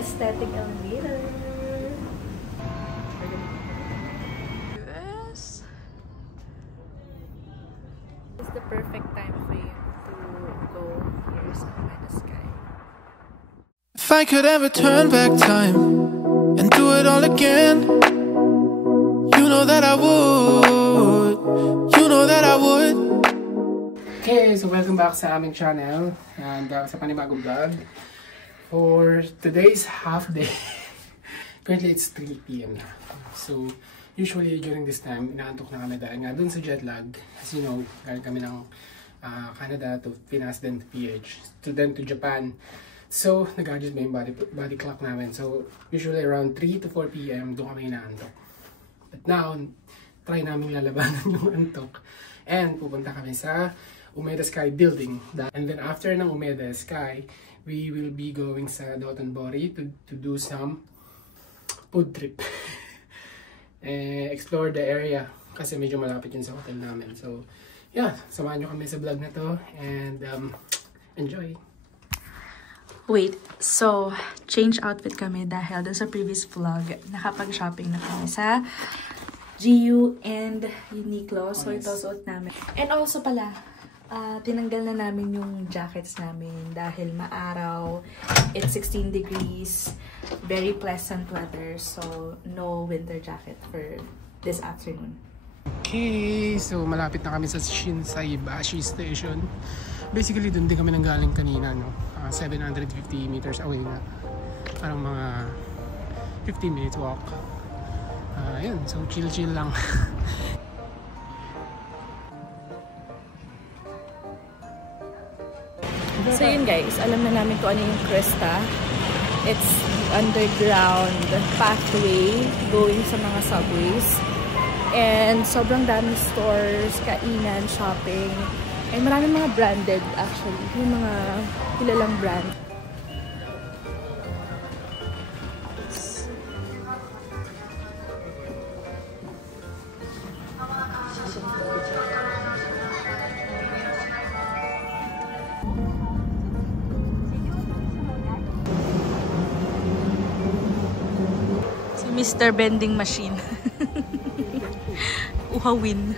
aesthetic elevator. Yes. It's the perfect time for you to go here sa Umeda Sky. If I could ever turn back time and do it all again, you know that I would. You know that I would. Okay, so welcome back sa aming channel and sa panibagong vlog. For today's half day, currently it's 3 PM na. So, usually during this time, inaantok na kami dahil nga dun sa jet lag. As you know, galing kami ng Canada to Pinas, then to PH, then to Japan. So, nag-adjust ba yung body clock namin. So, usually around 3 to 4 PM, doon kami inaantok. But now, try namin lalabanan yung antok. And pupunta kami sa Umeda Sky building. And then after ng Umeda Sky, we will be going sa Dotonbori to do some food trip. Explore the area kasi medyo malapit yun sa hotel namin. So yeah, samahan nyo kami sa vlog na to and enjoy. Wait, so change outfit kami dahil dun sa previous vlog, nakapag-shopping na kami sa GU and Uniqlo. So ito suot namin. And also pala, tinanggal na namin yung jackets namin dahil maaraw. It's 16 degrees. Very pleasant weather. So, no winter jacket for this afternoon. Okay, so malapit na kami sa Shinsaibashi Station. Basically, dun din kami nanggaling kanina, no? 750 meters away na. Parang mga 15 minutes walk. Ayun, so chill-chill lang. So yun guys, alam na namin kung ano yung Cresta. It's underground pathway going sa mga subways. And sobrang daming stores, kainan, shopping. And maraming mga branded actually. Yung mga kilalang brand. Mr. Vending Machine. Uhawin.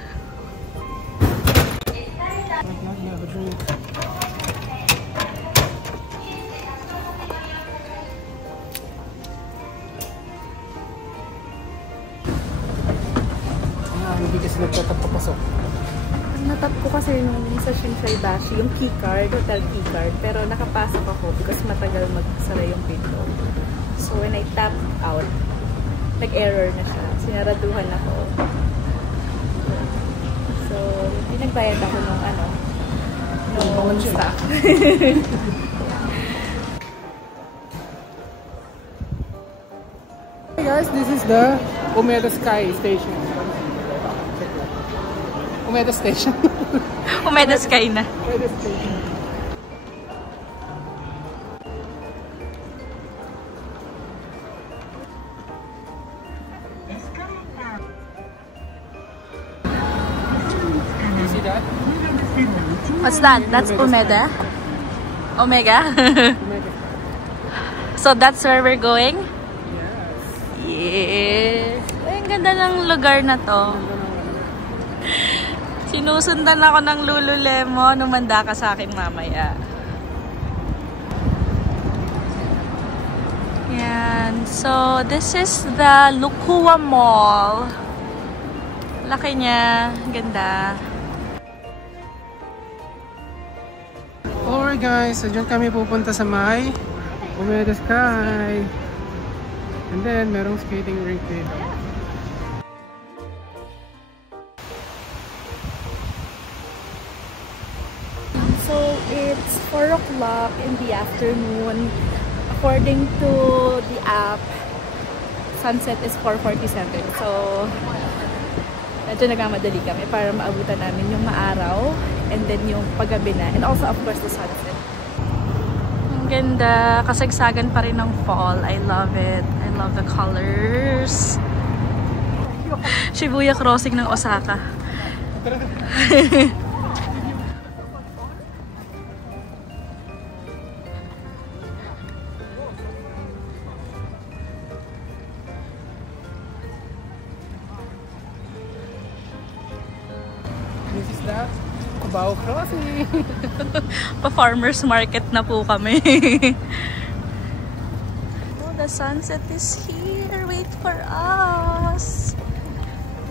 Hindi kasi nagtatap papasok. Natap ko kasi nung sa Shinsaibashi, yung keycard, hotel keycard. Pero nakapasok ako because matagal magsara yung pinto. So when I tap out, nag-error na siya. Sinaraduhan ako. So, pinagbayad ako nung nung staff. Hey guys, this is the Umeda Sky Station. Umeda Station. Umeda Sky na. Umeda Station. What's that? That's Umeda? Omega? So that's where we're going? Yes. Ay, ang ganda ng lugar na to. Sinusundan ako ng Lululemon. Numanda ka sa akin mamaya. Yan. So this is the Lukua Mall. Laki niya. Ganda. Alright guys, so dyan kami pupunta sa may Umeda Sky. And then, merong skating rink dito. So, it's 4 o'clock in the afternoon. According to the app, sunset is 4:47. So, medyo nagmamadali kami para maabutan namin yung maaraw and then yung paggabi na. And also, of course, the sunset. Ang ganda. Kasagsagan pa rin ng fall. I love it. I love the colors. Shibuya crossing ng Osaka. the Cubao Crossing. Pa-farmer's market na po kami. Oh, the sunset is here. Wait for us.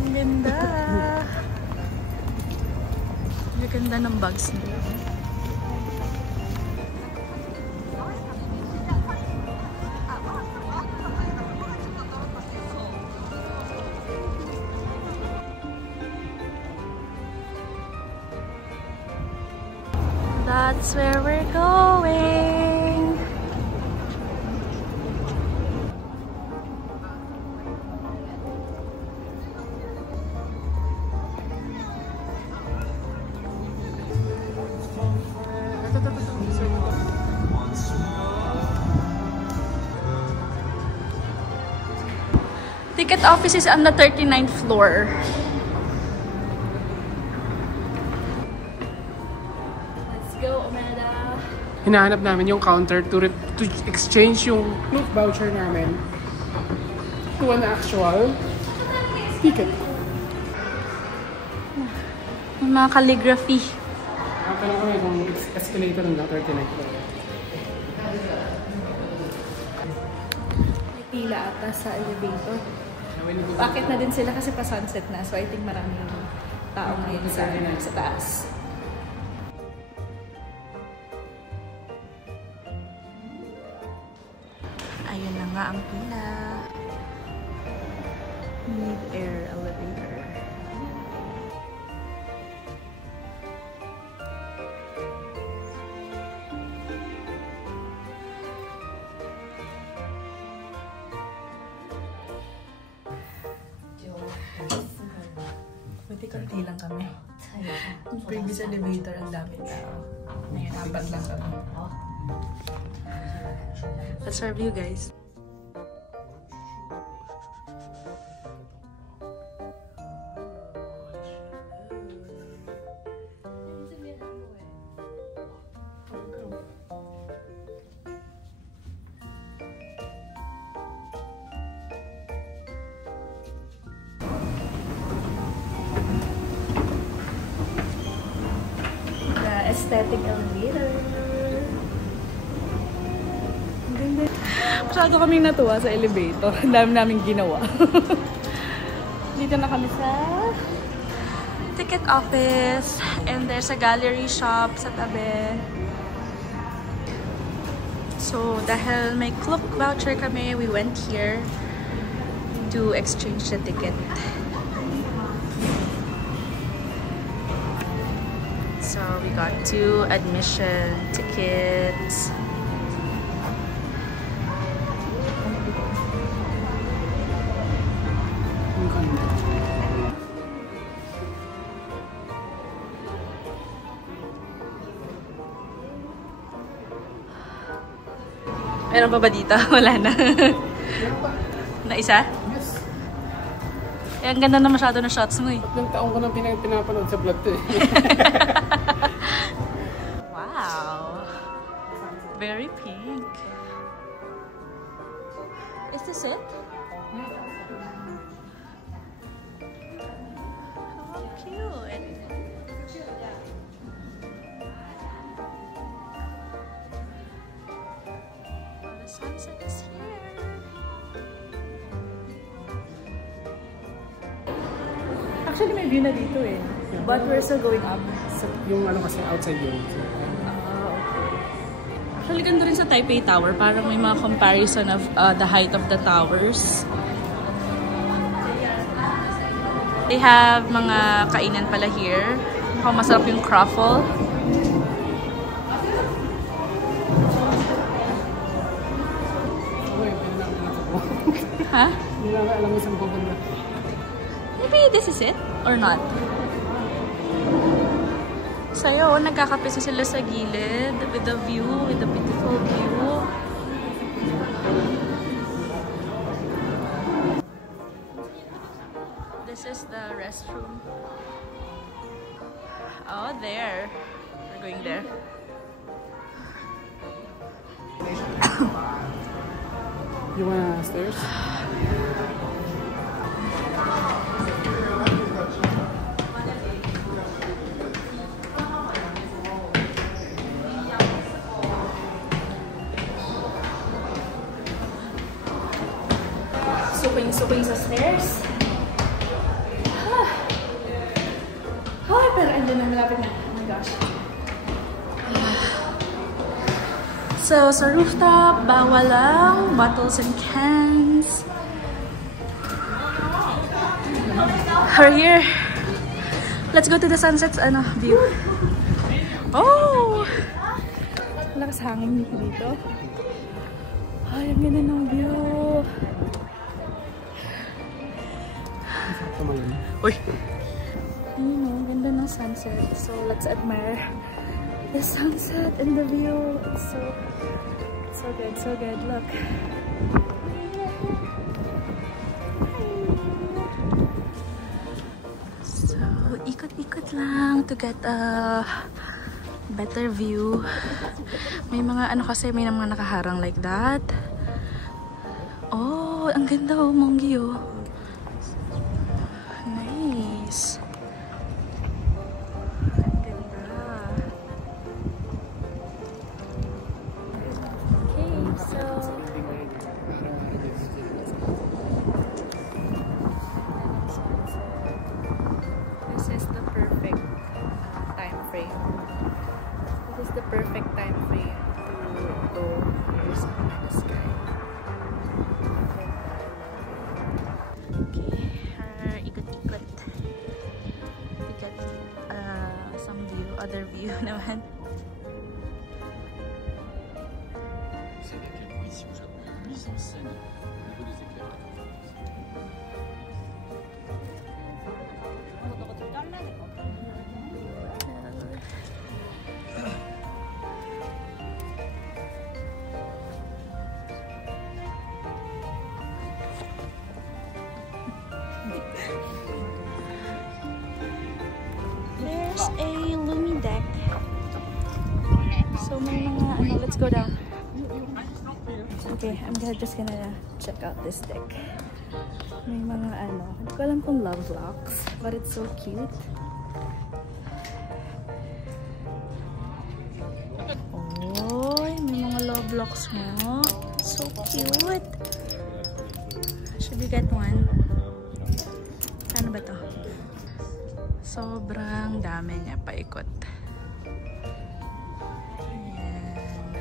Ang ganda. Ang ganda ng bags nila. That's where we're going. Ticket office is on the 39th floor. Hinahanap namin yung counter to exchange yung Klook voucher namin to an actual ticket. Mga calligraphy. Nakatanong kami kung escalator ng 39th floor. May pila ata sa elevator. Bakit na din sila kasi pa-sunset na. So I think maraming tao ngayon sa taas. Ayun na nga ang pila. Mid-air elevator. Buti konti lang kami. Yung previous elevator ang dami tao. Ngayon, apat lang kami. Let's serve you guys. The aesthetic elevator. Masyado kaming natuwa sa elevator. Ang dami namin ginawa. Dito na kami sa ticket office. And there's a gallery shop sa tabi. So, dahil may Klook voucher kami, we went here to exchange the ticket. So, we got 2 admission tickets. Meron pa ba dito? Wala na. Na isa? Yes. Eh, ang ganda na masyado na shots mo eh. Ilang taong ko nang pinapanood sa vlog to eh. Wow. Very pink. Is this it? How cute. The sunset is here. Actually, may view na dito eh. But we're still going up. Yung ano kasi outside yun. Actually, ganda rin sa Taipei Tower. Parang may mga comparison of the height of the towers. They have mga kainan pala here. Mukhang masarap yung croffle. Ha? Hindi lang alam mo saan pupunta. Maybe this is it? Or not? Sa'yo, nagkakape sila sa gilid with the view, with the beautiful view. This is the restroom. Oh, there. We're going there. You wanna stairs? suking sa stairs. Ay, pero andun na, malapit na. Oh my gosh. So, sa rooftop, bawal lang bottles and cans. We're here. Let's go to the sunset's view. Oh! Malakas hangin dito. Ay, ang ganda ng view. Uy! Ayun o, ang ganda ng sunset. So, let's admire the sunset and the view. It's so good, so good. Look. So, ikot-ikot lang to get a better view. May mga kasi, may mga nakaharang like that. Oh, ang ganda oh, Monggi oh. Nice. Ang ganda. Okay, so this is the perfect time frame. This is the perfect time frame to go here sa the sky. Okay, ikot-ikot. We got some view, other view naman. There's a Lumi deck. So may mga let's go down. Okay, I'm just gonna check out this deck. May mga hindi ko alam kung love locks, but it's so cute. Oh, may mga love locks mo. So cute. Should we get one? Ano ba to? Sobrang dami niya paikot. Ayan.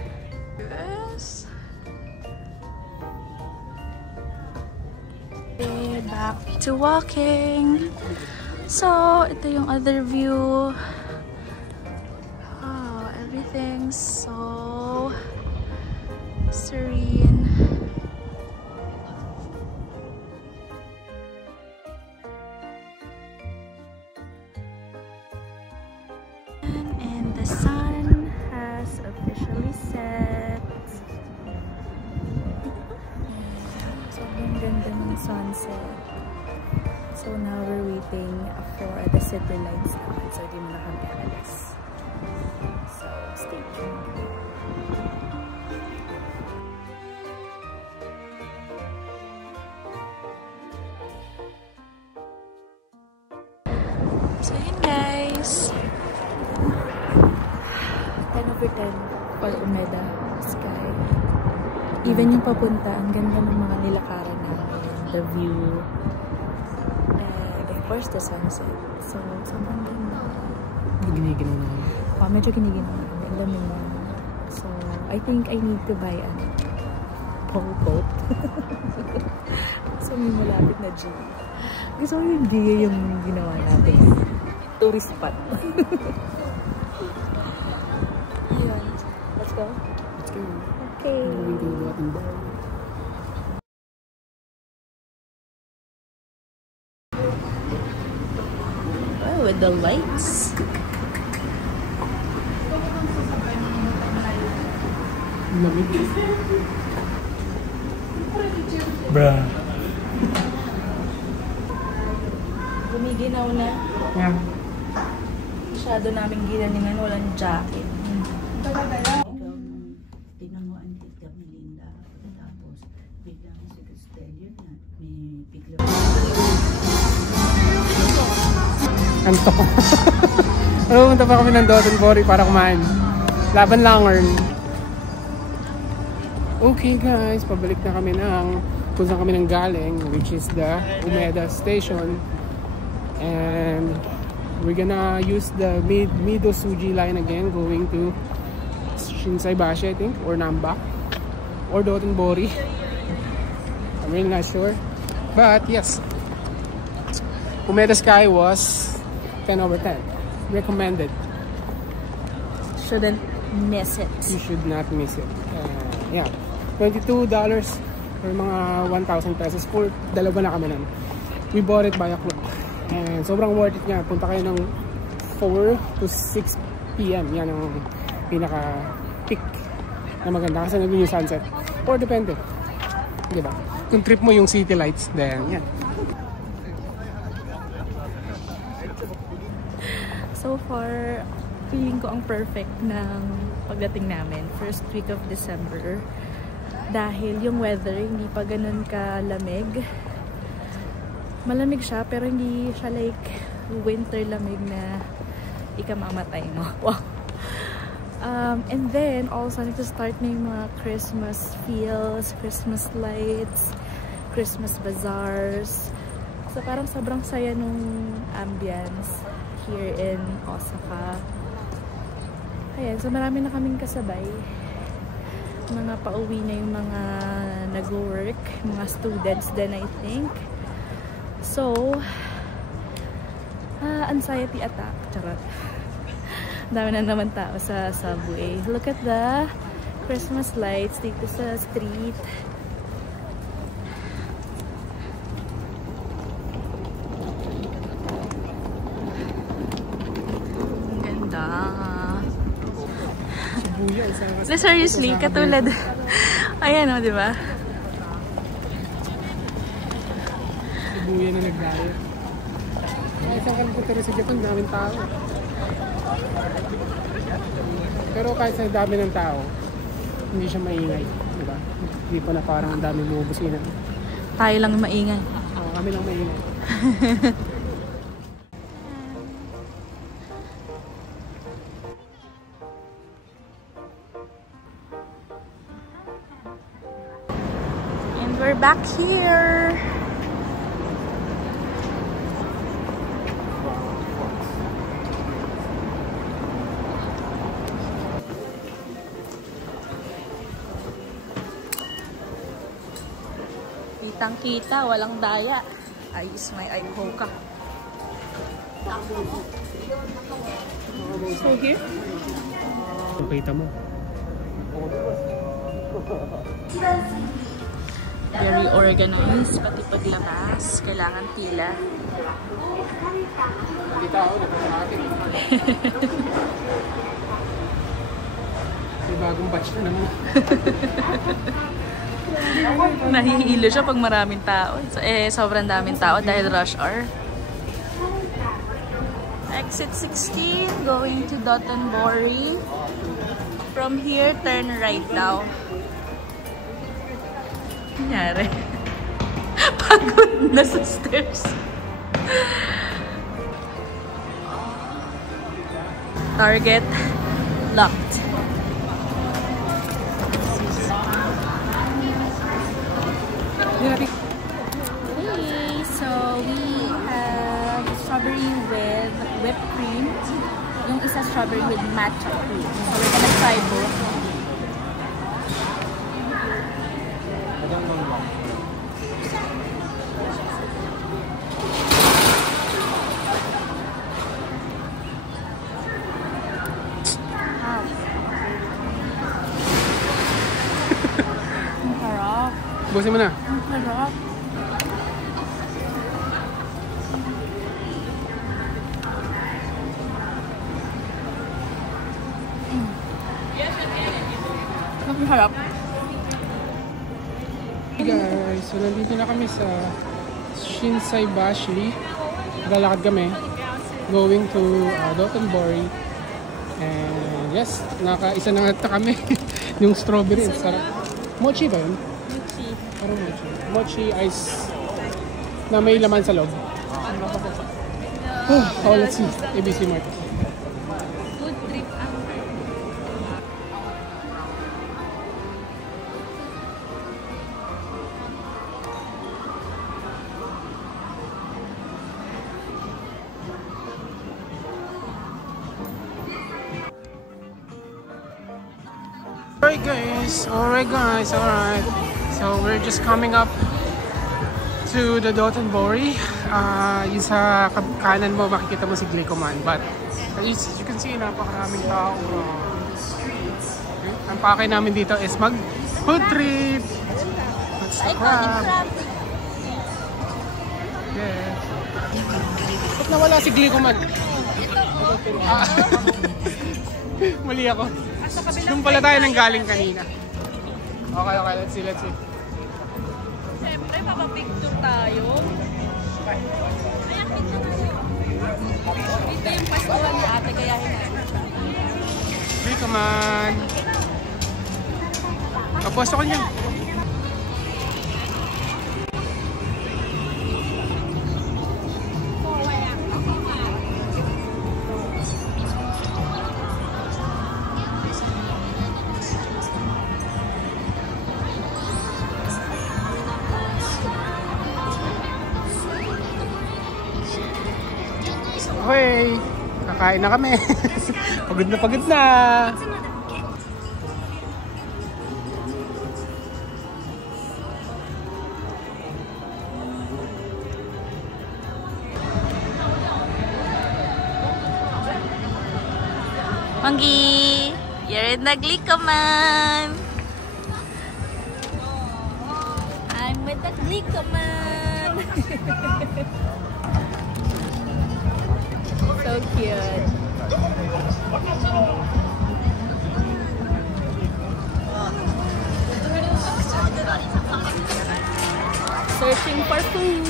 Yes. Okay, back to walking. So, ito yung other view. Oh, everything's so serene. The sun has officially set. Sobrang ganda ng sunset. So now we're waiting for the city lights naman. So di mo na kami alis. So stay tuned. So yun guys. 10/10 or Umeda sky. Even yung papunta, ang ganda ng mga nilakaran namin, the view, and of course the sunset. So, sobrang ganda. Giniginaw na. Medyo giniginaw na. Ang lamig na. So, I think I need to buy a pole boat. So, may malapit na gym. Gusto ko yung dia yung ginawa natin. Tourist spot. Ayun. Let's go. Let's go. Okay. Oh, with the lights. Bruh. Gumiginaw na. Yeah. Masyado namin ginaningan, walang jacket. Tinanguan kita Melinda, tapos biglang si Castello na may bigla. Anto. Pumunta pa kami ng Dotonbori para kumain. Laban lang, earn. Okay guys, pabalik na kami ng kung saan kami nang galing, which is the Umeda Station. And we're gonna use the Mido Suji line again, going to Shinsaibashi, I think, or Namba, or Dotonbori. I'm really not sure. But yes, Umeda Sky was 10/10. Recommended. Shouldn't miss it. You should not miss it. Yeah, $22 or mga 1,000 pesos for dalawa na kami nun. We bought it by a group. And sobrang worth it niya. Punta kayo ng 4 to 6 p.m. Yan ang pinaka-peak na maganda. Kasi nandun yung sunset. Or depende. Diba? Kung trip mo yung city lights, then yan. So far, feeling ko ang perfect ng pagdating namin. First week of December. Dahil yung weather, hindi pa ganun kalamig. Malamig siya, pero hindi siya like winter lamig na ikamamatay mo. Wow. And then, also, nag-start na yung mga Christmas feels, Christmas lights, Christmas bazaars. So, parang sobrang saya nung ambience here in Osaka. Ayan, so marami na kaming kasabay. Mga pauwi na yung mga nag-work, mga students din, I think. So, anxiety attack. Charot. Dami na naman tao sa subway. Look at the Christmas lights dito sa street. Ang ganda. Shibuya, isa kasi. Seriously, katulad. Ayan o, di ba? Shibuya na nag-diet. Isang kalaputero sa Japan, daming tao. Pero kahit sa dami ng tao, hindi siya maingay. Diba? Hindi pa na parang ang dami bubusina. Tayo lang maingay. Oo, kami lang maingay. And we're back here. Kitang-kita, walang daya. Ayos, may Ipoca. So here? Kita mo. Very organized, pati paglabas. Kailangan pila. Hindi tao, nagpapakatin. May bagong batch na naman. Nahihilo siya pag maraming tao. Sobrang daming tao dahil rush hour. Exit 16, going to Dotonbori. From here, turn right daw. Nangyari. Pagod na sa stairs. Target locked. Hey, so we have strawberry with whipped cream. Yung isa strawberry with matcha cream. So we're gonna try both. Ang harap. Busin mo na. Ang harap. Ang harap. Hey guys, so nandito na kami sa Shinsaibashi. Lalakad kami going to Dotonbori. And yes, nakaisa na nga kami. Yung strawberry, ang sarap. Mochi ba yun? Mochi. Parang mochi. Mochi ice na may laman sa loob. Oh, let's see. ABC Mart. Food trip ang guys, alright. So we're just coming up to the Dotonbori. Yung sa kanan mo, makikita mo si Glicoman. But as you can see, napakaraming tao. Ang pakay namin dito is mag food trip. What's the crap? Yeah. Ba't nawala si Glicoman? Mali ako. Doon pala tayo nang galing kanina. Okay, let's see. Siyempre, papapicture tayo. Dito yung pastuhan ni ate, kaya Glicoman. Kapuesto ko niyan. Okay, kakain na kami. Pagod na. Manggi, you're in the Glicoman. I'm with the Glicoman. So cute. Searching for food.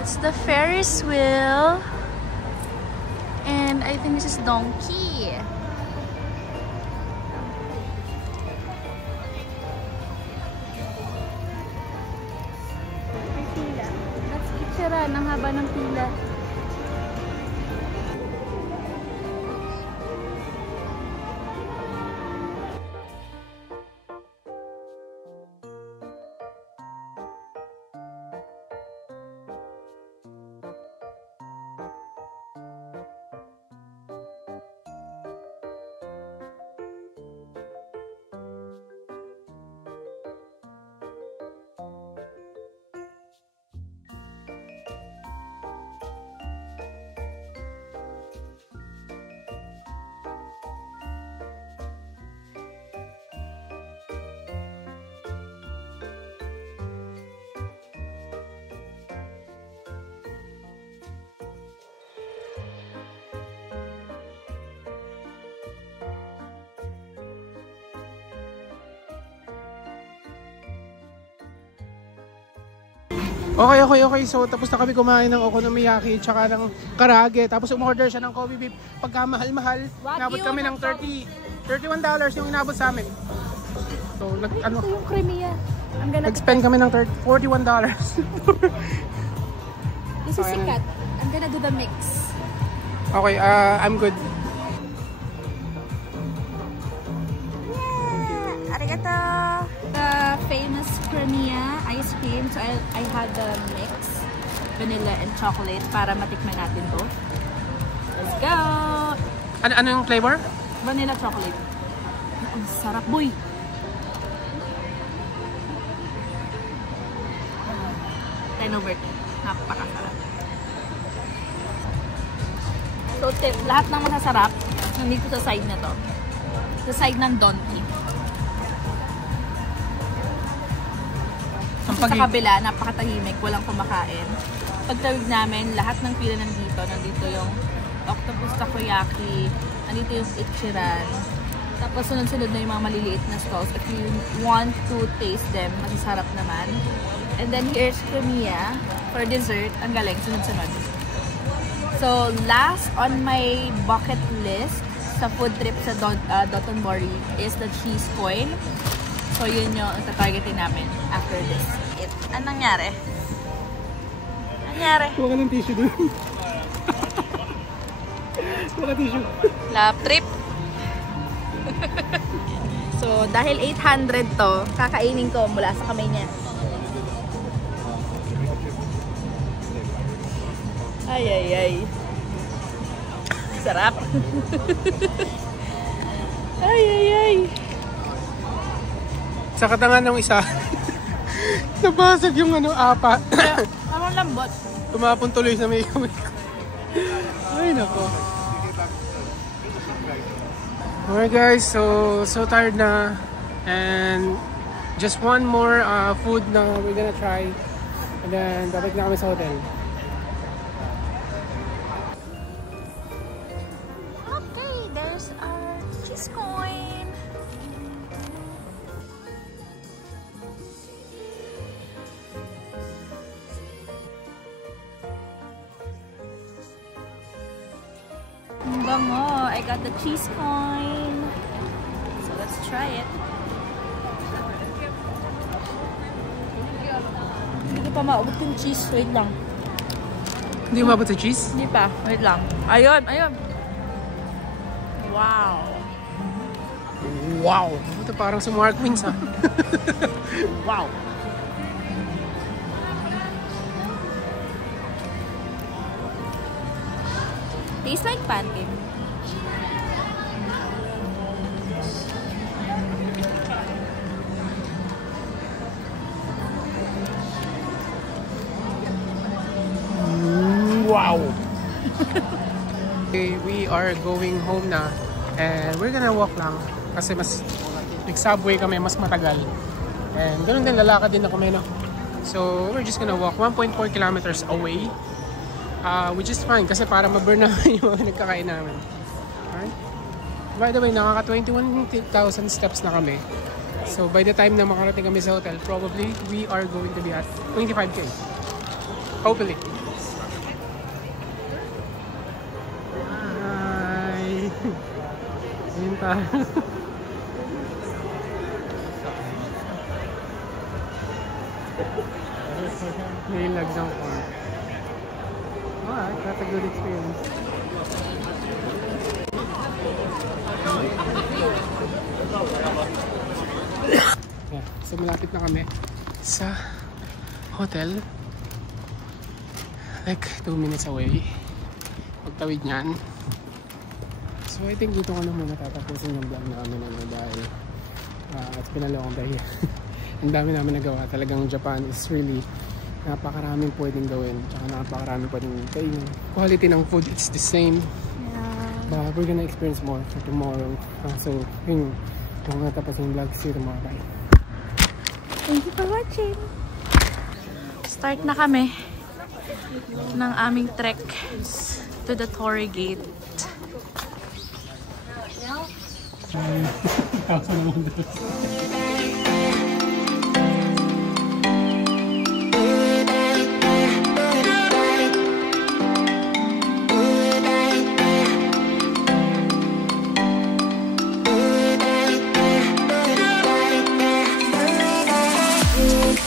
It's the Ferris wheel. And I think this is donkey. May pila. That's itsura ng haba ng pila. Okay. So, tapos na kami kumain ng okonomiyaki tsaka ng karage. Tapos umorder siya ng Kobe beef. Pagka mahal-mahal, inabot kami ng $31 yung inabot sa amin. So, Ito yung creamiya. nag-spend kami ng $41. This is sikat. I'm gonna do the mix. Okay, I'm good. Arigato! The famous Premia ice cream. So I had the mix, vanilla and chocolate para matikman natin to. Let's go! Ano yung flavor? Vanilla chocolate. Ang sarap, boy! 10/10. Napakasarap. So tip, lahat ng masasarap nandito sa side na to. Sa side ng donkey. Sa kabila, napakatahimik, walang kumakain. Pagtawid namin, lahat ng pila nandito. Nandito yung octopus takoyaki, nandito yung ichiran. Tapos sunod-sunod na yung mga maliliit na stalls. If you want to taste them, masasarap naman. And then here's Premia for dessert. Ang galing, sunod-sunod. So last on my bucket list sa food trip sa Dotonbori is the cheese coin. So yun yung tatargetin namin after this. Anong nangyari? Huwag ka ng tissue doon. Huwag ka tissue. Love trip. So, dahil 800 to, kakainin ko mula sa kamay niya. Ay, ay, ay. Sarap. Ay, ay, ay. Sa katangan ng isa, nabasag yung apat. Parang lambot. Tumapon tuloy sa may kamay ko. Ay, nako. Alright guys, so tired na. And just one more food na we're gonna try. And then, babalik na kami sa hotel. Okay, there's our cheese coin. Ang bango. I got the cheese coin. So let's try it. Hindi ko pa maubot yung cheese. Wait lang. Hindi umabot sa cheese? Hindi pa. Wait lang. Ayun, ayun. Wow. Wow! Ito parang sa Mark Wins ha. Wow. Tastes like pancake. Wow! Okay, we are going home na. And we're gonna walk lang. Kasi mas nag-subway kami, mas matagal. And ganun din, lalakad din na kami, no? So, we're just gonna walk 1.4 kilometers away. Which is fine kasi para ma-burn namin yung mga nagkakain namin. Alright? By the way, nakaka 21,000 steps na kami. So, by the time na makarating kami sa hotel, probably we are going to be at 25K. Hopefully. Hi! Ayun tayo. Nilag ng phone. Alright, that's a good experience. Yeah, so malapit na kami sa hotel. Like 2 minutes away. Pagtawid niyan. So I think dito ko na muna tatapusin yung vlog namin dahil it's been a long day. Ang dami namin nagawa. Talagang Japan is really napakaraming pwedeng gawin. Tsaka napakaraming pwedeng kainin. Quality ng food, it's the same. Yeah. But we're gonna experience more for tomorrow. So, yun. Kung natapos yung vlog, see you tomorrow. Bye. Thank you for watching. Start na kami ng aming trek to the Torii Gate.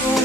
Oh,